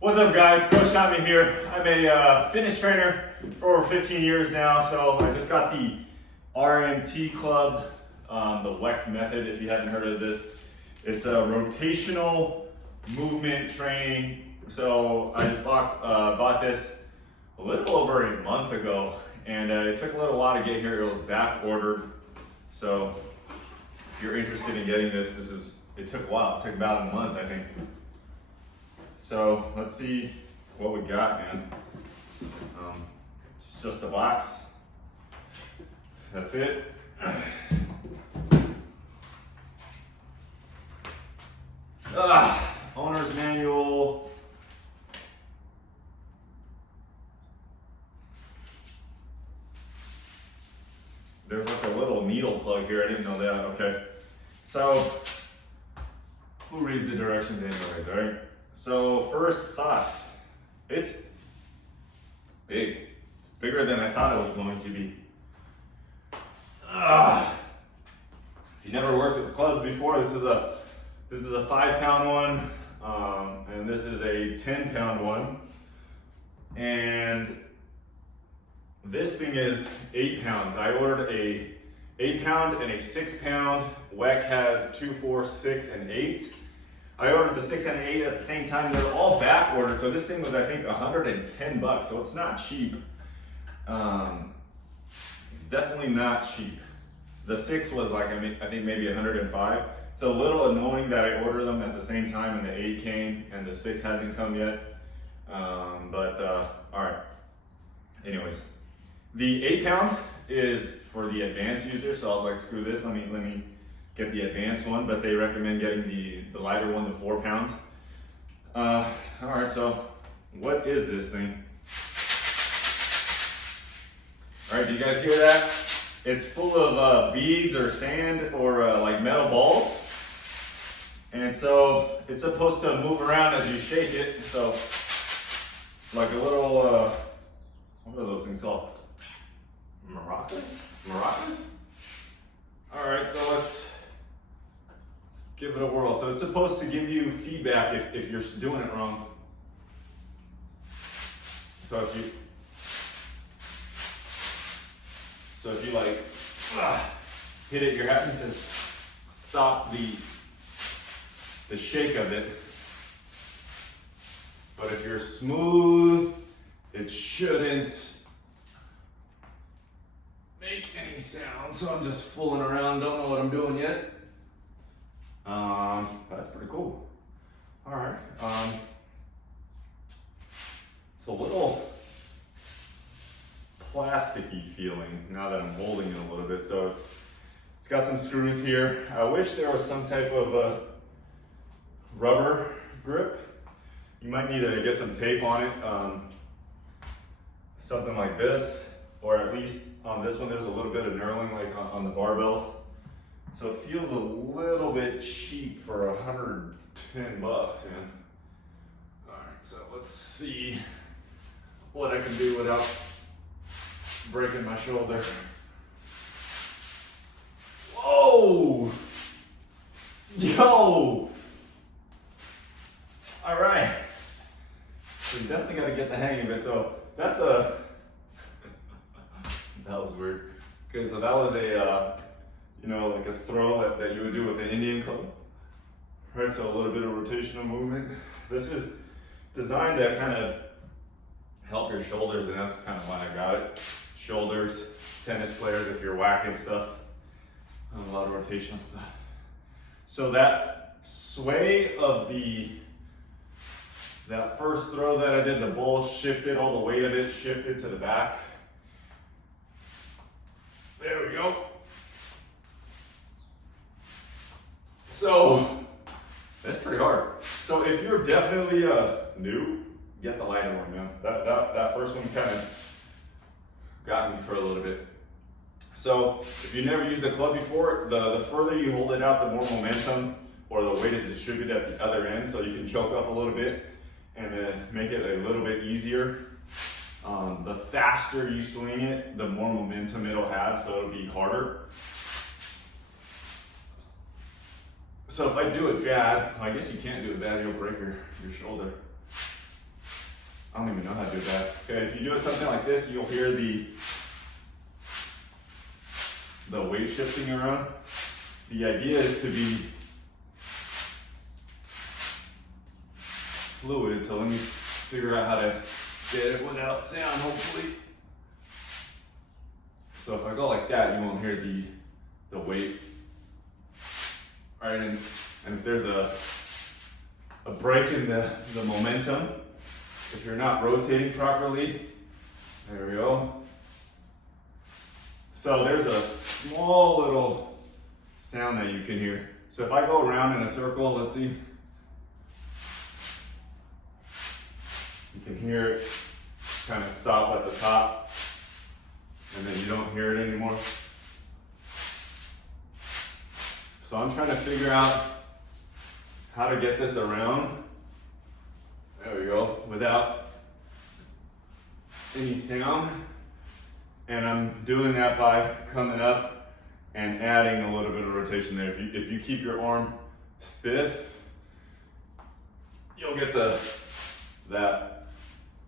What's up, guys? Coach Tommy here. I'm a fitness trainer for over 15 years now, so I just got the RMT club, the Weck method, if you hadn't heard of this. It's a rotational movement training. So I just bought this a little over a month ago, and it took a little while to get here. It was back ordered. So if you're interested in getting this, it took a while. It took about a month, I think. So let's see what we got, man. It's just a box. That's it. Owner's manual. There's like a little needle plug here. I didn't know that. Okay. So who reads the directions anyways, right? So first thoughts, it's big. It's bigger than I thought it was going to be. If you never worked with the clubs before, this is a 5-pound one, and this is a 10-pound one, and this thing is 8 pounds. I ordered a 8-pound and a 6-pound. Weck has 2, 4, 6, and 8. I ordered the 6 and 8 at the same time. They're all back ordered, so this thing was, I think, 110 bucks, so it's not cheap. It's definitely not cheap. The 6 was like, I think maybe 105. It's a little annoying that I ordered them at the same time and the 8 came and the 6 hasn't come yet. All right. Anyways, the 8-pound is for the advanced user, so I was like, screw this, let me get the advanced one, but they recommend getting the lighter one, the 4 pounds. All right, so what is this thing? All right, do you guys hear that? It's full of beads or sand or like metal balls. And so it's supposed to move around as you shake it. So like a little, what are those things called? Maracas? Maracas? All right, so let's give it a whirl. So it's supposed to give you feedback if you're doing it wrong. So if you like hit it, you're having to stop the shake of it. But if you're smooth, it shouldn't make any sound. So I'm just fooling around, don't know what I'm doing yet. That's pretty cool. All right. It's a little plasticky feeling now that I'm holding it a little bit. So it's got some screws here. I wish there was some type of rubber grip. You might need to get some tape on it. Something like this, or at least on this one, there's a little bit of knurling like on the barbells. So it feels a little bit cheap for 110 bucks, man. All right, so let's see what I can do without breaking my shoulder. Whoa! Yo! All right. So you definitely got to get the hang of it. So that's that was weird. Okay, so that was a like a throw that you would do with an Indian club. Right, so a little bit of rotational movement. This is designed to kind of help your shoulders, and that's kind of why I got it. Shoulders, tennis players, if you're whacking stuff, a lot of rotational stuff. So that sway of that first throw that I did, the ball shifted, all the weight of it shifted to the back. There we go. So that's pretty hard. So if you're definitely new, get the lighter one, man. That first one kind of got me for a little bit. So if you never used the club before, the further you hold it out, the more momentum or the weight is distributed at the other end, so you can choke up a little bit and then make it a little bit easier. The faster you swing it, the more momentum it'll have, so it'll be harder. So if I do it bad, well, I guess you can't do it bad, you'll break your shoulder. I don't even know how to do that. Okay, if you do it something like this, you'll hear the weight shifting around. The idea is to be fluid, so let me figure out how to get it without sound, hopefully. So if I go like that, you won't hear the weight. All right, and if there's a break in the momentum, if you're not rotating properly, there we go. So there's a small little sound that you can hear. So if I go around in a circle, let's see. You can hear it kind of stop at the top, and then you don't hear it anymore. So I'm trying to figure out how to get this around. There we go, without any sound. And I'm doing that by coming up and adding a little bit of rotation there. If you keep your arm stiff, you'll get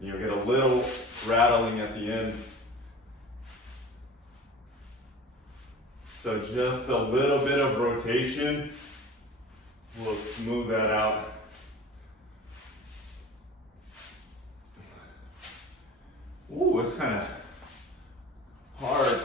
you'll get a little rattling at the end. So just a little bit of rotation will smooth that out. Ooh, it's kind of hard.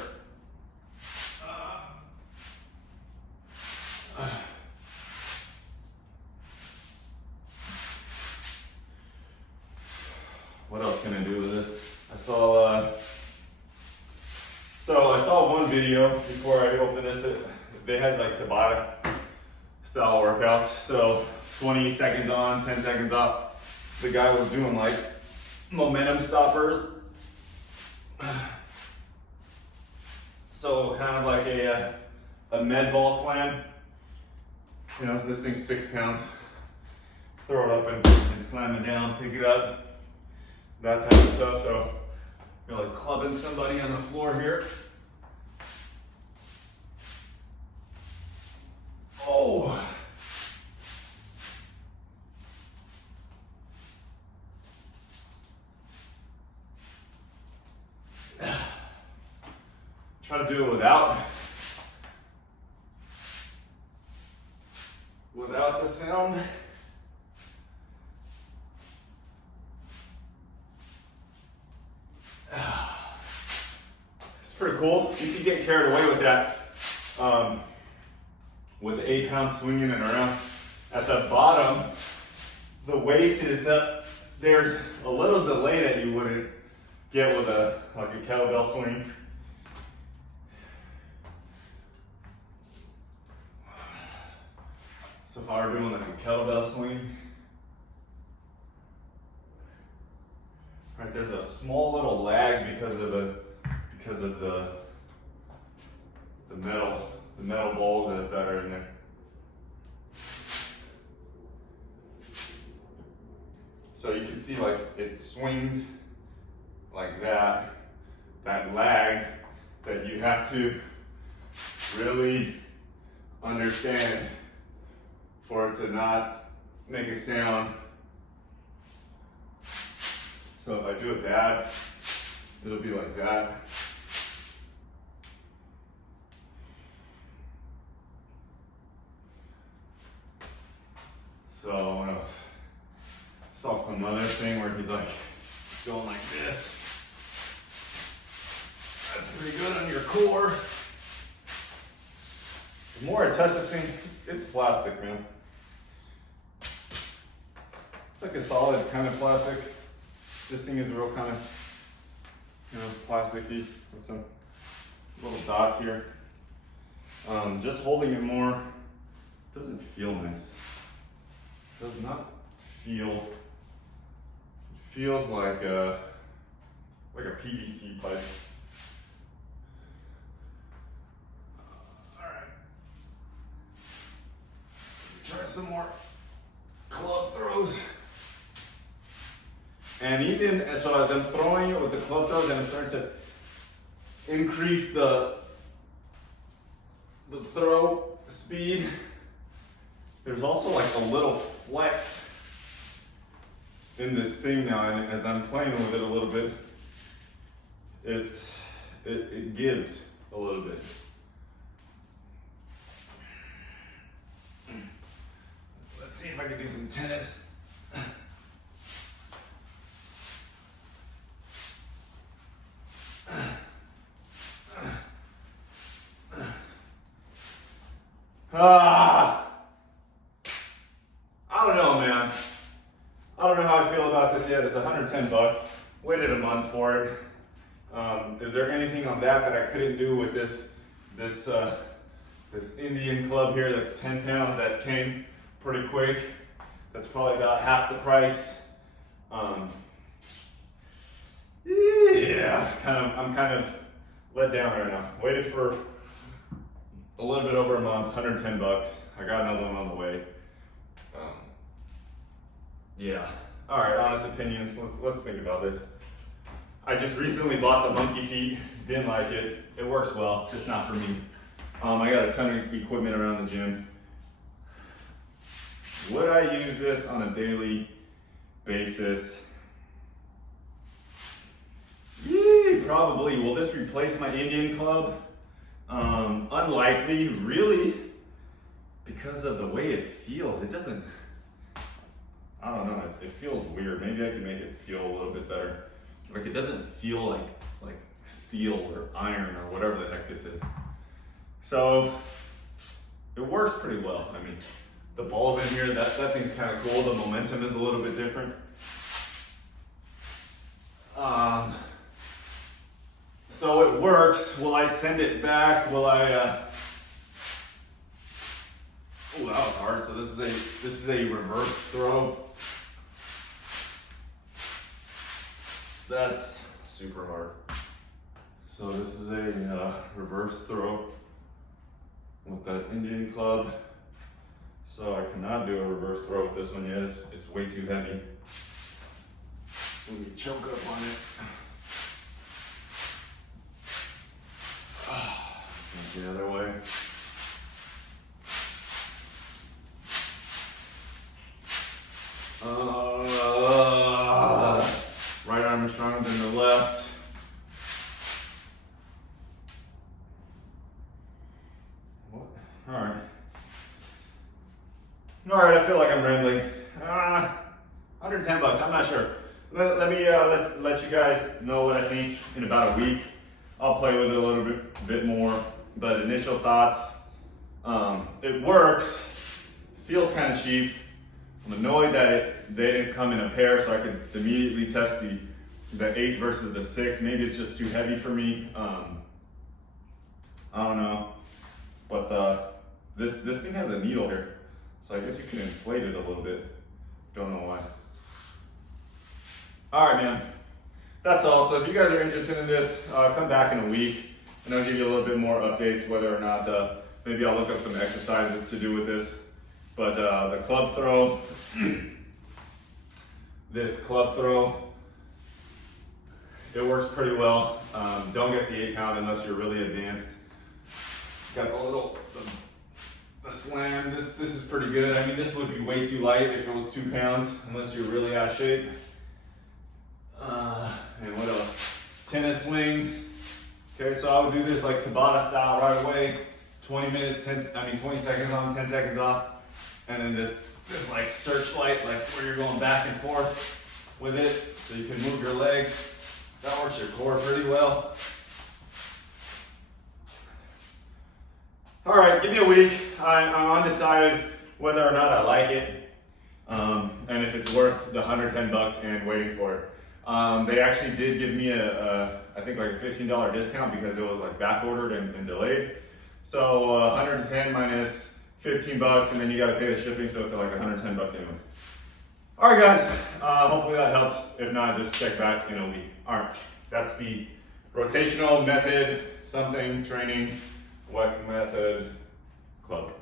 What else can I do with this? I saw one video before I opened this. They had like Tabata style workouts. So 20 seconds on, 10 seconds off. The guy was doing like momentum stoppers. So kind of like a med ball slam. You know, this thing's 6 pounds. Throw it up and slam it down, pick it up. That type of stuff. So you're like clubbing somebody on the floor here. Oh. Try to do it without the sound. It's pretty cool. You can get carried away with that. With the 8 pounds swinging it around. At the bottom, the weight is up. There's a little delay that you wouldn't get with a kettlebell swing. So if I were doing like a kettlebell swing, right, there's a small little lag because of the metal balls that are in there. So you can see like it swings like that lag that you have to really understand for it to not make a sound. So if I do it bad, it'll be like that. So what else? Saw some other thing where he's like going like this. That's pretty good on your core. The more I touch this thing, it's plastic, man. It's like a solid kind of plastic. This thing is real kind of, plasticky with some little dots here. Just holding it more doesn't feel nice. Does not feel. It feels like a PVC pipe. All right. Try some more club throws. And even so, as I'm throwing it with the club throws, and it starts to increase the throw speed. There's also like a little flex in this thing now, and as I'm playing with it a little bit, it gives a little bit. Let's see if I can do some tennis. I don't know, man. I don't know how I feel about this yet. It's 110 bucks. Waited a month for it. Is there anything on that I couldn't do with this Indian club here that's 10 pounds that came pretty quick? That's probably about half the price. Yeah, I'm kind of let down right now. Waited for a little bit over a month, 110 bucks. I got another one on the way. Yeah. All right, honest opinions. Let's think about this. I just recently bought the monkey feet. Didn't like it. It works well, just not for me. I got a ton of equipment around the gym. Would I use this on a daily basis? Yeah, probably. Will this replace my Indian club? Unlikely, really, because of the way it feels. It doesn't, I don't know, it feels weird. Maybe I can make it feel a little bit better. Like, it doesn't feel like steel or iron or whatever the heck this is. So it works pretty well. I mean, the balls in here, that thing's kind of cool. The momentum is a little bit different. So it works. Will I send it back? Will I, oh, that was hard. So this is a reverse throw. That's super hard. So this is a reverse throw with that Indian club. So I cannot do a reverse throw with this one yet. It's way too heavy. Let me choke up on it. The other way. Right arm is stronger than the left. What? All right. All right, I feel like I'm rambling. 110 bucks, I'm not sure. Let me let you guys know what I think in about a week. I'll play with it a little bit more, but initial thoughts, it works, feels kind of cheap. I'm annoyed that they didn't come in a pair so I could immediately test the 8 versus the 6. Maybe it's just too heavy for me. I don't know, but this thing has a needle here, so I guess you can inflate it a little bit. Don't know why. All right, man. That's all. So if you guys are interested in this, come back in a week and I'll give you a little bit more updates whether or not maybe I'll look up some exercises to do with this. But the club throw, this club throw, it works pretty well. Don't get the 8 pound unless you're really advanced. Got the little the slam. This is pretty good. I mean, this would be way too light if it was 2 pounds unless you're really out of shape. And what else? Tennis swings. Okay, so I would do this like Tabata style right away. 20 seconds on, 10 seconds off. And then this like searchlight, like where you're going back and forth with it. So you can move your legs. That works your core pretty well. All right, give me a week. I'm undecided whether or not I like it. And if it's worth the 110 bucks and waiting for it. They actually did give me I think like a $15 discount because it was like back ordered and delayed. So 110 minus 15 bucks, and then you got to pay the shipping, so it's like 110 bucks anyways. All right, guys. Hopefully that helps. If not, just check back in a week. All right, that's the rotational method something training Weck method club.